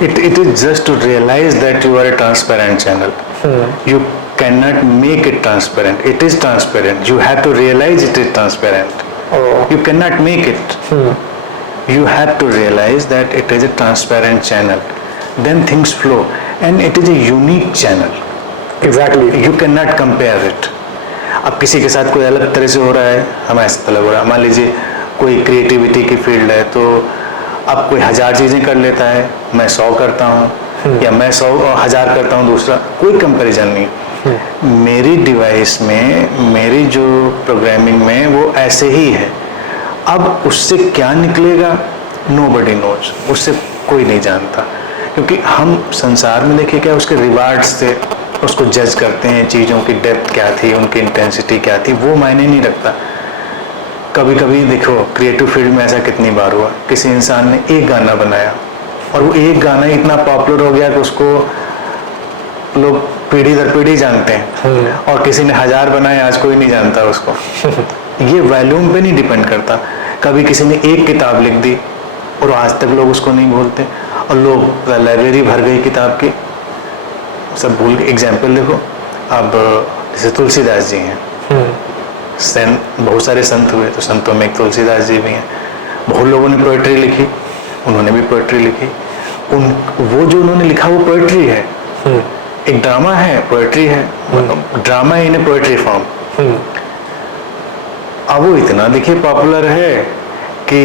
It is just to realize that you are a transparent channel. You cannot make it transparent. It is transparent. You have to realize it is transparent. You cannot make it. You have to realize that it is a transparent channel. Then things flow, and it is a unique channel. Exactly. You cannot compare it. अब किसी के साथ कोई अलग तरह से हो रहा है, हमारे साथ अलग हो रहा है. मान लीजिए कोई क्रिएटिविटी की फील्ड है, तो अब कोई 1000 चीज़ें कर लेता है, मैं 100 करता हूँ, या मैं 100 और 1000 करता हूँ दूसरा, कोई कंपैरिजन नहीं. मेरी डिवाइस में, मेरी जो प्रोग्रामिंग में वो ऐसे ही है. अब उससे क्या निकलेगा, नोबडी नोज. उससे कोई नहीं जानता, क्योंकि हम संसार में देखिए क्या उसके रिवार्ड से उसको जज करते हैं. चीज़ों की डेप्थ क्या थी, उनकी इंटेंसिटी क्या थी, वो मायने नहीं रखता. कभी कभी देखो क्रिएटिव फील्ड में ऐसा कितनी बार हुआ, किसी इंसान ने एक गाना बनाया और वो एक गाना इतना पॉपुलर हो गया कि उसको लोग पीढ़ी दर पीढ़ी जानते हैं, और किसी ने 1000 बनाए, आज कोई नहीं जानता उसको. ये वॉल्यूम पे नहीं डिपेंड करता. कभी किसी ने एक किताब लिख दी और आज तक लोग उसको नहीं भूलते, और लोग लाइब्रेरी भर गई किताब की, सब भूल गए. एग्जाम्पल देखो, अब जैसे तुलसीदास जी हैं, बहुत सारे संत हुए, तो संतों में एक तुलसीदास जी भी हैं. बहुत लोगों ने पोएट्री लिखी, उन्होंने भी पोएट्री लिखी. वो जो उन्होंने लिखा वो पोएट्री है. एक ड्रामा है, पोएट्री है. ड्रामा इन ए पोएट्री फॉर्म. अब वो इतना देखिए पॉपुलर है कि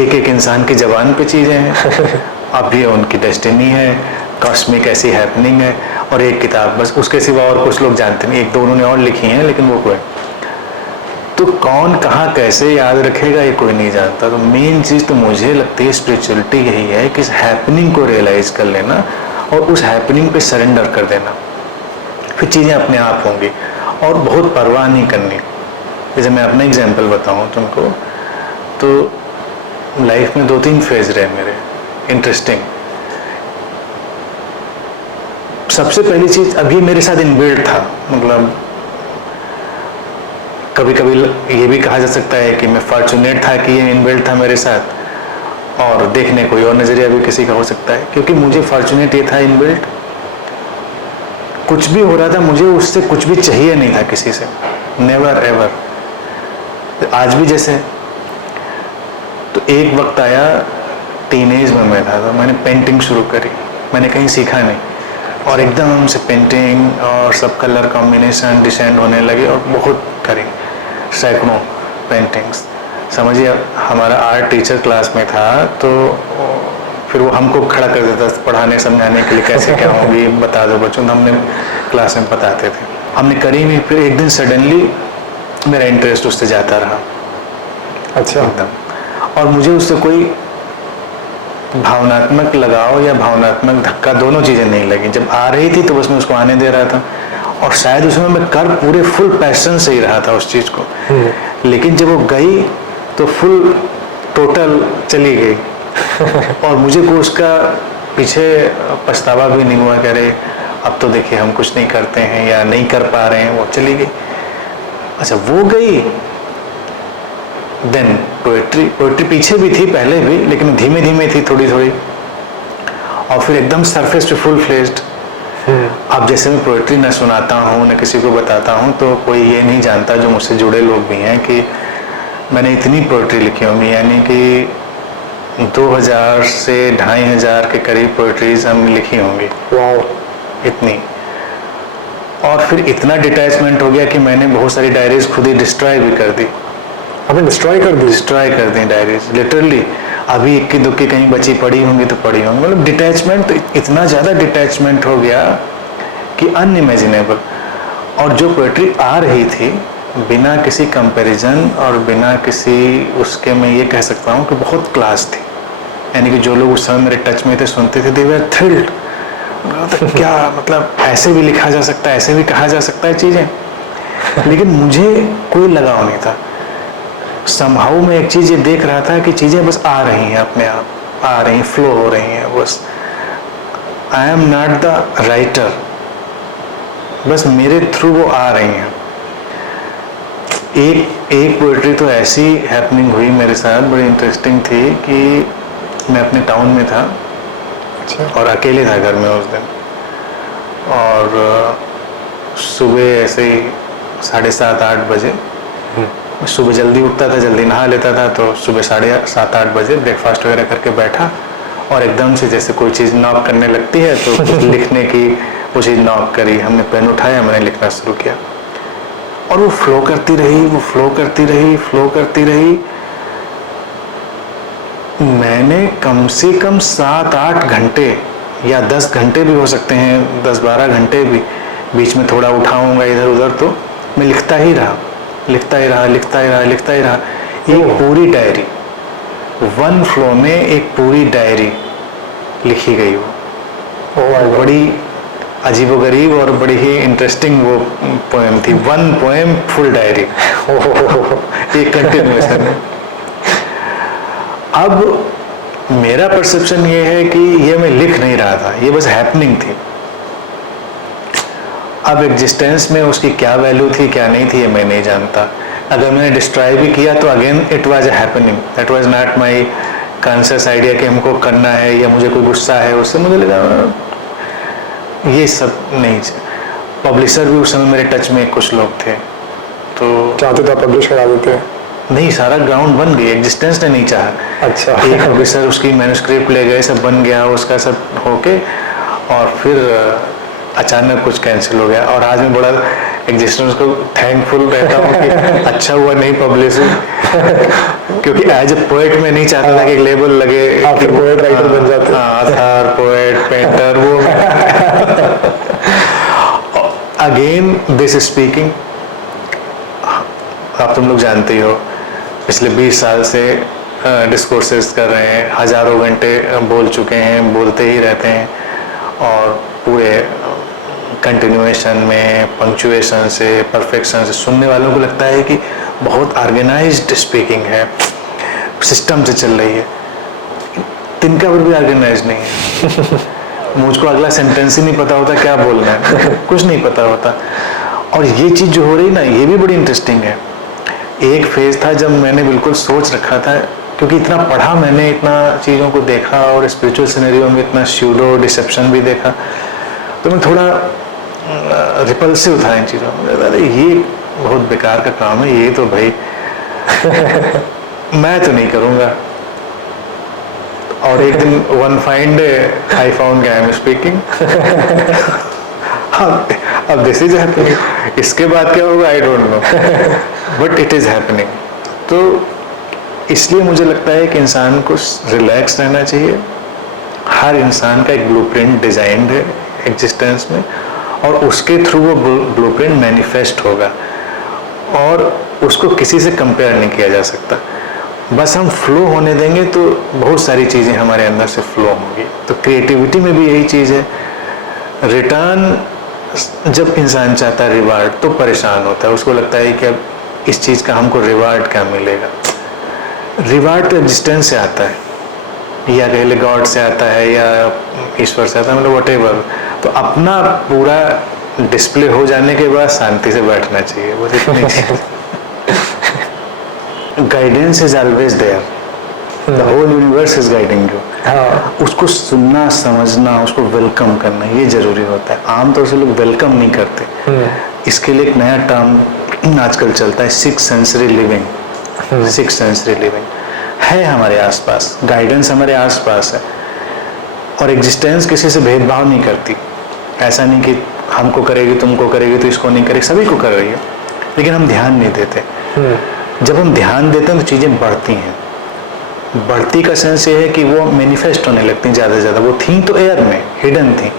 एक एक इंसान की जबान पे चीज़ें हैं. अब ये उनकी डेस्टिनी है, कॉस्मिक ऐसी हैपनिंग है. और एक किताब बस, उसके सिवा और कुछ लोग जानते नहीं. एक दो उन्होंने और लिखी हैं, लेकिन वो कोई, तो कौन कहाँ कैसे याद रखेगा ये कोई नहीं जानता. तो मेन चीज़ तो मुझे लगती है स्पिरिचुअलिटी यही है कि इस हैपनिंग को रियलाइज कर लेना और उस हैपनिंग पे सरेंडर कर देना, फिर चीज़ें अपने आप होंगी. और बहुत परवाह नहीं करनी. जैसे मैं अपना एग्जाम्पल बताऊँ तुमको, तो लाइफ में 2-3 फेज रहे मेरे इंटरेस्टिंग. सबसे पहली चीज़, अब ये मेरे साथ इनबिल्ट था. मतलब कभी कभी ये भी कहा जा सकता है कि मैं फॉर्चुनेट था कि ये इनबिल्ट था मेरे साथ, और देखने कोई और नज़रिया भी किसी का हो सकता है. क्योंकि मुझे फॉर्चुनेट ये था इनबिल्ट, कुछ भी हो रहा था मुझे उससे कुछ भी चाहिए नहीं था किसी से, नेवर एवर. आज भी जैसे, तो एक वक्त आया टीनेज में मैं था, तो मैंने पेंटिंग शुरू करी. मैंने कहीं सीखा नहीं, और एकदम से पेंटिंग और सब कलर कॉम्बिनेशन डिसेंड होने लगे, और बहुत करी, सैकड़ों पेंटिंग्स. समझिए हमारा आर्ट टीचर क्लास में था, तो फिर वो हमको खड़ा कर देता पढ़ाने समझाने के लिए, कैसे क्या होगी बता दो बच्चों. हमने क्लास में बताते थे, हमने करी नहीं. फिर एक दिन सडनली मेरा इंटरेस्ट उससे जाता रहा. अच्छा. एकदम. और मुझे उससे कोई भावनात्मक लगाव या भावनात्मक धक्का, दोनों चीज़ें नहीं लगी. जब आ रही थी तो बस मैं उसको आने दे रहा था, और शायद उसमें मैं कर पूरे फुल पैशन से ही रहा था उस चीज़ को. लेकिन जब वो गई तो फुल टोटल चली गई. और मुझे को उसका पीछे पछतावा भी नहीं हुआ कि अरे अब तो देखिए हम कुछ नहीं करते हैं या नहीं कर पा रहे हैं. वो चली गई. अच्छा, वो गई. देन पोएट्री पीछे भी थी पहले भी, लेकिन धीमे धीमे थी, थोड़ी थोड़ी. और फिर एकदम सरफेस पे फुल फ्लेज्ड. अब जैसे मैं पोएट्री न सुनाता हूँ न किसी को बताता हूँ, तो कोई ये नहीं जानता, जो मुझसे जुड़े लोग भी हैं, कि मैंने इतनी पोएट्री लिखी होंगी. यानी कि 2000 से 2500 के करीब पोएट्रीज हमने लिखी होंगी. वाओ, इतनी. और फिर इतना डिटैचमेंट हो गया कि मैंने बहुत सारी डायरीज खुद ही डिस्ट्रॉय भी कर दी. आपने डिस्ट्रॉय कर दी डायरीज, लिटरली. अभी इक्की दुक्की कहीं बची पड़ी होंगी तो पड़ी होंगी. मतलब डिटैचमेंट, इतना ज़्यादा डिटैचमेंट हो गया कि अनइमेजिनेबल. और जो पोएट्री आ रही थी बिना किसी कंपैरिजन और बिना किसी उसके, मैं ये कह सकता हूँ कि बहुत क्लास थी. यानी कि जो लोग उस समय मेरे टच में थे, सुनते थे, दे वर थ्रिल्ड. क्या मतलब, ऐसे भी लिखा जा सकता है, ऐसे भी कहा जा सकता है चीज़ें. लेकिन मुझे कोई लगाव नहीं था. समहाउ मैं एक चीज़ ये देख रहा था कि चीज़ें बस आ रही हैं, अपने आप आ रही हैं, फ्लो हो रही हैं बस. I am not the writer, बस मेरे थ्रू वो आ रही हैं. एक पोएट्री तो ऐसी हैपनिंग हुई मेरे साथ, बड़ी इंटरेस्टिंग थी कि मैं अपने टाउन में था, अच्छा। और अकेले था घर में उस दिन। और सुबह ऐसे ही 7:30-8 बजे, सुबह जल्दी उठता था, जल्दी नहा लेता था, तो सुबह 7:30-8 बजे ब्रेकफास्ट वगैरह करके बैठा और एकदम से जैसे कोई चीज़ नॉक करने लगती है तो कुछ लिखने की वो चीज़ नॉक करी। हमने पेन उठाया, मैंने लिखना शुरू किया और वो फ्लो करती रही, वो फ्लो करती रही, फ्लो करती रही। मैंने कम से कम 7-8 घंटे या 10 घंटे भी हो सकते हैं, 10-12 घंटे भी, बीच में थोड़ा उठाऊंगा इधर उधर, तो मैं लिखता ही रहा, लिखता ही रहा, लिखता ही रहा, लिखता ही रहा। एक पूरी डायरी, वन फ्लो में एक पूरी डायरी लिखी गई वो। बड़ी अजीबोगरीब और बड़ी ही इंटरेस्टिंग वो पोएम थी, वन पोएम फुल डायरी, एक कंटिन्यूएशन। अब मेरा परसेप्शन ये है कि ये मैं लिख नहीं रहा था, ये बस हैपनिंग थी। अब एग्जिस्टेंस में उसकी क्या वैल्यू थी, क्या नहीं थी, ये मैं नहीं जानता। अगर मैंने डिस्ट्रॉय भी किया तो again it was a happening, that was not my conscious idea कि हमको करना है या मुझे कोई गुस्सा है उससे। मुझे लगा ये सब नहीं। पब्लिशर भी उस समय मेरे टच में कुछ लोग थे, तो चाहते तो पब्लिश करा देते। नहीं, सारा ग्राउंड बन गई, एग्जिस्टेंस ने नहीं चाहा। अच्छा। एक पब्लिशर उसकी मैन्युस्क्रिप्ट ले गए, सब बन गया उसका सब होके, और फिर अचानक कुछ कैंसिल हो गया। और आज मैं बड़ा एग्जिस्टेंस को थैंकफुल रहता हूँ कि अच्छा हुआ नहीं पब्लिश, क्योंकि एज ए पोएट मैं नहीं चाहता था कि एक लेबल लगे कि पोएट राइटर बन जाते। आथर, पोएट, पेंटर, वो अगेन दिस स्पीकिंग, आप तुम लोग जानते ही हो, पिछले 20 साल से डिस्कोर्सेस कर रहे हैं, हजारों घंटे बोल चुके हैं, बोलते ही रहते हैं, और पूरे कंटिन्यूएशन में, पंक्चुएशन से, परफेक्शन से सुनने वालों को लगता है कि बहुत ऑर्गेनाइज्ड स्पीकिंग है, सिस्टम से चल रही है। तिनका पर भी ऑर्गेनाइज नहीं है। मुझको अगला सेंटेंस ही नहीं पता होता क्या बोलना है, कुछ नहीं पता होता। और ये चीज़ जो हो रही ना, ये भी बड़ी इंटरेस्टिंग है। एक फेज था जब मैंने बिल्कुल सोच रखा था, क्योंकि इतना पढ़ा मैंने, इतना चीज़ों को देखा और स्पिरिचुअल सिनेरियो में इतना स्यूडो डिसेप्शन भी देखा, तो मैं थोड़ा रिपल्सिव था इन चीज़ों में। अरे ये बहुत बेकार का काम है, ये तो भाई मैं तो नहीं करूँगा। और एक दिन one fine day I found I am speaking. अब दिस इज हैपनिंग, इसके बाद क्या होगा I don't know, but it is happening. तो इसलिए मुझे लगता है कि इंसान को रिलैक्स रहना चाहिए। हर इंसान का एक ब्लूप्रिंट डिजाइंड है एग्जिस्टेंस में, और उसके थ्रू वो ब्लूप्रिंट मैनिफेस्ट होगा, और उसको किसी से कंपेयर नहीं किया जा सकता। बस हम फ्लो होने देंगे तो बहुत सारी चीज़ें हमारे अंदर से फ्लो होंगी। तो क्रिएटिविटी में भी यही चीज़ है। रिटर्न जब इंसान चाहता है रिवार्ड, तो परेशान होता है, उसको लगता है कि अब इस चीज़ का हमको रिवार्ड क्या मिलेगा। रिवार्ड तो एग्जिस्टेंस से आता है, या कह ले गॉड से आता है, या ईश्वर से आता है, मतलब व्हाटएवर। तो अपना पूरा डिस्प्ले हो जाने के बाद शांति से बैठना चाहिए, बस इतनी चीज़। Guidance is always there, the whole universe is guiding you. उसको सुनना, समझना, उसको वेलकम करना, ये जरूरी होता है। आमतौर से लोग वेलकम नहीं करते। इसके लिए एक नया टर्म आजकल चलता है, six sensory living. Six sensory living है हमारे आसपास, गाइडेंस हमारे आसपास है, और एग्जिस्टेंस किसी से भेदभाव नहीं करती। ऐसा नहीं कि हमको करेगी, तुमको करेगी, तो इसको नहीं करेगी, सभी को कर रही है, लेकिन हम ध्यान नहीं देते। जब हम ध्यान देते हैं तो चीज़ें बढ़ती हैं। बढ़ती का सेंस ये है कि वो मैनिफेस्ट होने लगती हैं ज़्यादा से ज़्यादा। वो थी तो एयर में हिडन थी,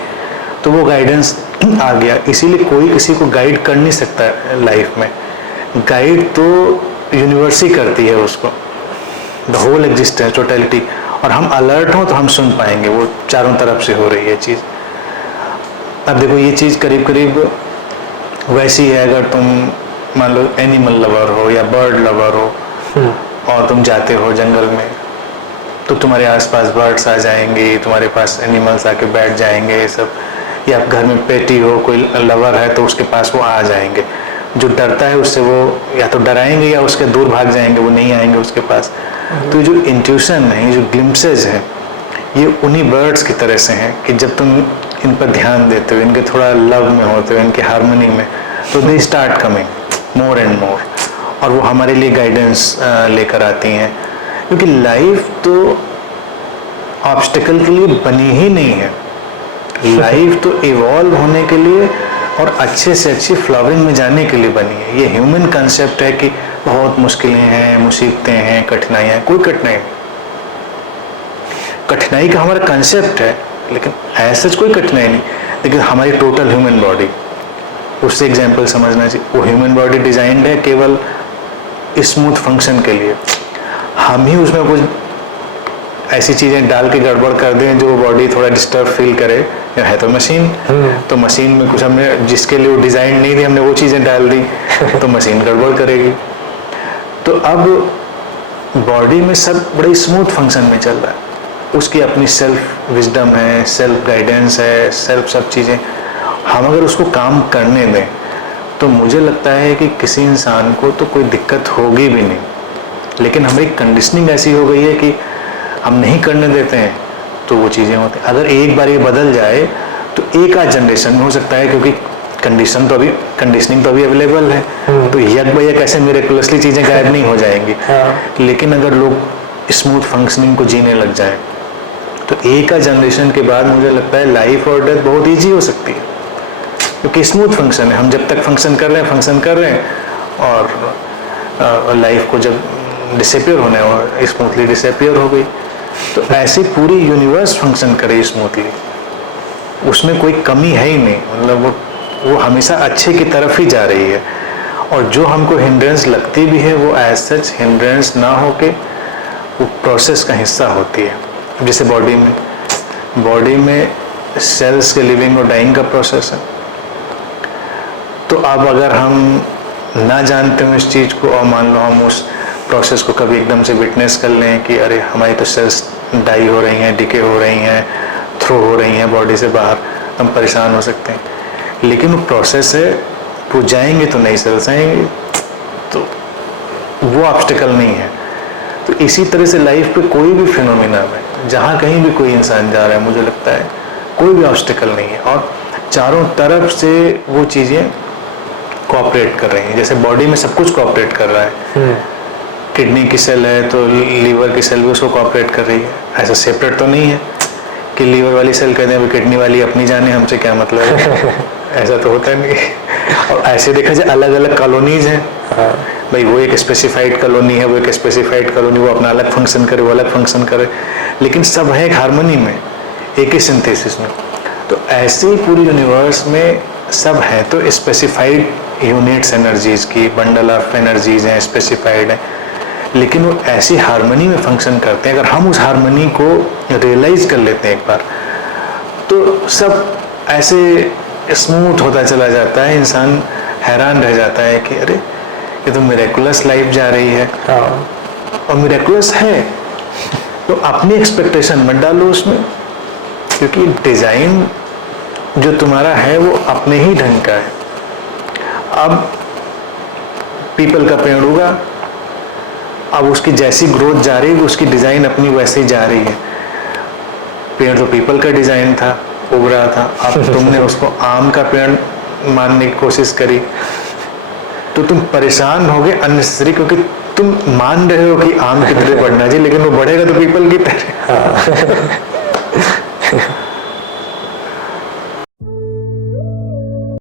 तो वो गाइडेंस आ गया। इसीलिए कोई किसी को गाइड कर नहीं सकता लाइफ में, गाइड तो यूनिवर्स ही करती है उसको, द होल एग्जिस्टेंस, टोटलिटी। और हम अलर्ट हों तो हम सुन पाएंगे, वो चारों तरफ से हो रही है चीज़। अब देखो ये चीज़ करीब करीब वैसी है, अगर तुम मान लो एनिमल लवर हो या बर्ड लवर हो, और तुम जाते हो जंगल में, तो तुम्हारे आसपास बर्ड्स आ जाएंगे, तुम्हारे पास एनिमल्स आके बैठ जाएंगे, ये सब। या आप घर में पेटी हो, कोई लवर है, तो उसके पास वो आ जाएंगे। जो डरता है उससे वो या तो डराएंगे या उसके दूर भाग जाएंगे, वो नहीं आएंगे उसके पास। तो जो इंट्यूशन है, जो ग्लिम्पसेज है, ये उन्हीं बर्ड्स की तरह से हैं कि जब तुम इन पर ध्यान देते हो, इनके थोड़ा लव में होते हो, इनके हार्मनी में, तो they start coming more and more, और वो हमारे लिए गाइडेंस लेकर आती हैं। क्योंकि लाइफ तो ऑब्स्टिकल के लिए बनी ही नहीं है, लाइफ तो इवॉल्व होने के लिए और अच्छे से अच्छी फ्लावरिंग में जाने के लिए बनी है। ये ह्यूमन कंसेप्ट है कि बहुत मुश्किलें हैं, मुसीबतें हैं, कठिनाइयाँ हैं। कोई कठिनाई नहीं, कठिनाई का हमारा कंसेप्ट है, लेकिन ऐसा कोई कठिनाई नहीं। लेकिन हमारी टोटल ह्यूमन बॉडी, उससे एग्जाम्पल समझना चाहिए। वो ह्यूमन बॉडी डिजाइंड है केवल स्मूथ फंक्शन के लिए। हम ही उसमें कुछ ऐसी चीज़ें डाल के गड़बड़ कर दें जो बॉडी थोड़ा डिस्टर्ब फील करे, है तो मशीन, तो मशीन में कुछ हमने जिसके लिए वो डिज़ाइन नहीं थी, हमने वो चीज़ें डाल दी तो मशीन गड़बड़ करेगी। तो अब बॉडी में सब बड़े स्मूथ फंक्शन में चल रहा है, उसकी अपनी सेल्फ विजडम है, सेल्फ गाइडेंस है, सेल्फ सब चीज़ें। हम अगर उसको काम करने दें तो मुझे लगता है कि किसी इंसान को तो कोई दिक्कत होगी भी नहीं। लेकिन हमारी कंडीशनिंग ऐसी हो गई है कि हम नहीं करने देते हैं तो वो चीज़ें होती हैं। अगर एक बार ये बदल जाए तो एक आध जनरेशन में हो सकता है, क्योंकि कंडीशनिंग तो अभी अवेलेबल है, तो यक ब यक ऐसे मिरेकुलसली चीज़ें गायब नहीं हो जाएंगी। लेकिन अगर लोग स्मूथ फंक्शनिंग को जीने लग जाएं तो एक आध जनरेशन के बाद मुझे लगता है लाइफ और डेथ बहुत ईजी हो सकती है, क्योंकि स्मूथ फंक्शन है। हम जब तक फंक्शन कर रहे हैं और लाइफ को जब डिसअपियर होना है और स्मूथली डिसअपियर हो गई, तो ऐसे पूरी यूनिवर्स फंक्शन करे स्मूथली, उसमें कोई कमी है ही नहीं। मतलब वो हमेशा अच्छे की तरफ ही जा रही है, और जो हमको हिंड्रेंस लगती भी है वो एज सच हिंड्रेंस ना होके वो प्रोसेस का हिस्सा होती है। जैसे बॉडी में सेल्स के लिविंग और डाइंग का प्रोसेस है, तो अब अगर हम ना जानते हो इस चीज़ को और मान लो हम उस प्रोसेस को कभी एकदम से विटनेस कर लें कि अरे हमारी तो सेल्स डाई हो रही हैं, डिके हो रही हैं, थ्रो हो रही हैं बॉडी से बाहर, हम परेशान हो सकते हैं। लेकिन वो प्रोसेस है, वो जाएंगे तो नई सेल्स आएंगी, तो वो ऑब्स्टिकल नहीं है। तो इसी तरह से लाइफ पे कोई भी फिनोमिना में जहाँ कहीं भी कोई इंसान जा रहा है, मुझे लगता है कोई भी ऑब्स्टिकल नहीं है, और चारों तरफ से वो चीज़ें कोऑपरेट कर रही हैं। जैसे बॉडी में सब कुछ कोऑपरेट कर रहा है, किडनी की सेल है तो लीवर की सेल भी उसको कोऑपरेट कर रही है। ऐसा सेपरेट तो नहीं है कि लीवर वाली सेल कहते हैं किडनी वाली अपनी जाने हमसे क्या मतलब है ऐसा तो होता नहीं। और ऐसे देखा जाए अलग अलग कॉलोनीज हैं, भाई वो एक स्पेसिफाइड कॉलोनी है, वो एक स्पेसिफाइड कॉलोनी, वो अपना अलग फंक्शन करे, वो अलग फंक्शन करे, लेकिन सब है एक हार्मनी में, एक ही सिंथेसिस में। तो ऐसे ही पूरी यूनिवर्स में सब है, तो स्पेसिफाइड यूनिट्स एनर्जीज की, बंडल ऑफ एनर्जीज हैं, स्पेसिफाइड हैं, लेकिन वो ऐसी हार्मनी में फंक्शन करते हैं। अगर हम उस हार्मनी को रियलाइज कर लेते हैं एक बार, तो सब ऐसे स्मूथ होता चला जाता है। इंसान हैरान रह जाता है कि अरे ये तो मिरेकुलस लाइफ जा रही है, और मिरेकुलस है तो अपनी एक्सपेक्टेशन मत डालो उसमें, क्योंकि डिज़ाइन जो तुम्हारा है वो अपने ही ढंग का है। अब पीपल का पेड़ उगा, अब उसकी जैसी ग्रोथ जा रही है उसकी डिज़ाइन अपनी वैसे ही जा रही है। पेड़ तो पीपल का डिज़ाइन था, उग रहा था, अब तुमने उसको आम का पेड़ मानने की कोशिश करी तो तुम परेशान हो गए अननेसेसरी, क्योंकि तुम मान रहे हो कि आम की तरह बढ़ना चाहिए, लेकिन वो बढ़ेगा तो पीपल की तरह।